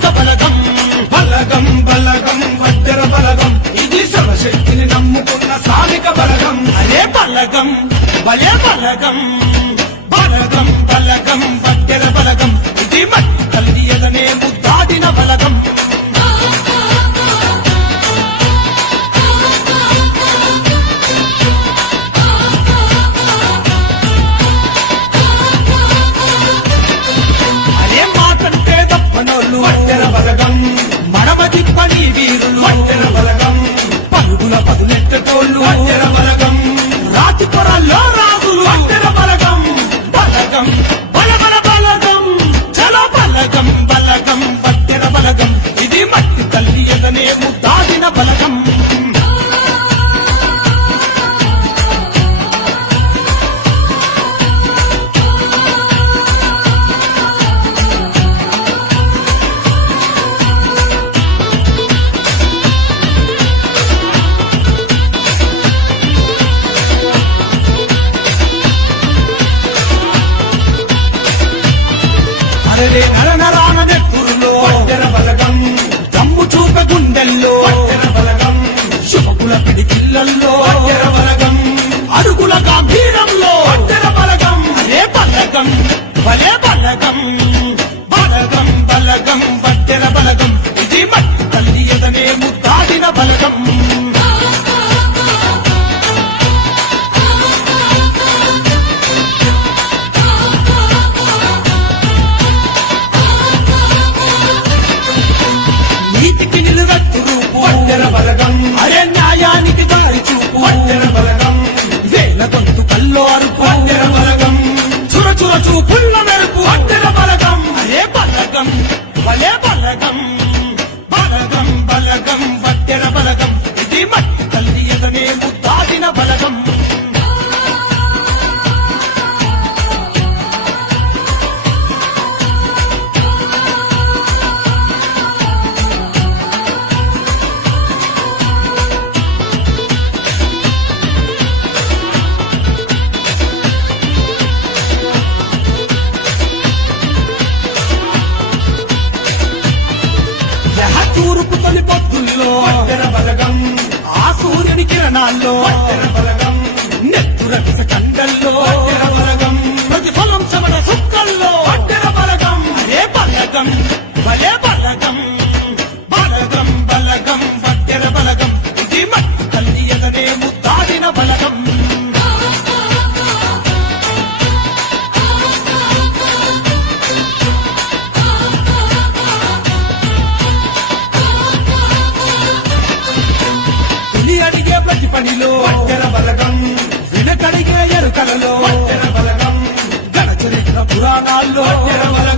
సాధిక బలగం. బలగం బలగం వడ్డెర బలగం, ఇది శివశక్తిని నమ్ముకున్న సాధిక బలగం. అరే బలగం భలే బలగం. బలగం బలగం వడ్డెర బలగం, ఇది మట్టి తల్లి ఎదనే ముద్దాడిన బలగం. వడ్డెర బలగం మడమ తిప్పని వీరులు వడ్డెర బలగం. పరుగుల పదునెట్టేటోళ్ళు వడ్డెర బలగం. రాతి పొరల్లో రాజులు వడ్డెర బలగం. బలగం బలబల బలగం చలో బలగం బలగం వడ్డెర బలగం, ఇది మట్టి తల్లి ఎదనే ముద్దాడిన బలగం. నరనరాన నెత్తురులో వడ్డెర బలగం. దమ్ము చూప గుండెల్లో వడ్డెర బలగం. శుభకుల పిడికిళ్ళల్లో వడ్డెర బలగం. అడుగుల గాంభీరంలో వడ్డెర బలగం. అరే బలగం భలే బలగం. బలగం బలగం వడ్డెర బలగం, ఇది మట్టి తల్లి ఎదనే ముద్దాడిన బలగం. నీతికి నిలువెత్తు రూపు వడ్డెర బలగం. అరే న్యాయానికి దారి చూపు వడ్డెర బలగం. వేల గొంతు కల్లో అరుపు వడ్డెర బలగం. చురచుర చూపుల్ల మెరుపు వడ్డెర బలగం. అరే బలగం భలే బలగం. బలగం బలగం వడ్డెర బలగం, ఇది మట్టి తల్లి ఎదనే ముద్దాడిన బలగం. తూర్పు తొలి పొద్దుల్లో వడ్డెర బలగం. ఆ సూర్యుని కిరణాల్లో వడ్డెర బలగం. నెత్తుర విస కండల్లో వడ్డెర బలగం. ప్రతిఫలం శమన సుక్కల్లో వడ్డెర బలగం. అరే బలగం భలే బలగం. బలగం బలగం వడ్డెర బలగం, ఇది మట్టి తల్లి ఎదనే ముద్దాడిన బలగం. అడిగే ప్రతి పనిలో వడ్డెర బలగం. వెనకడిగే ఎరుకలలో వడ్డెర బలగం. గణచరిత్ర పురాణాల్లో వడ్డెర బలగం.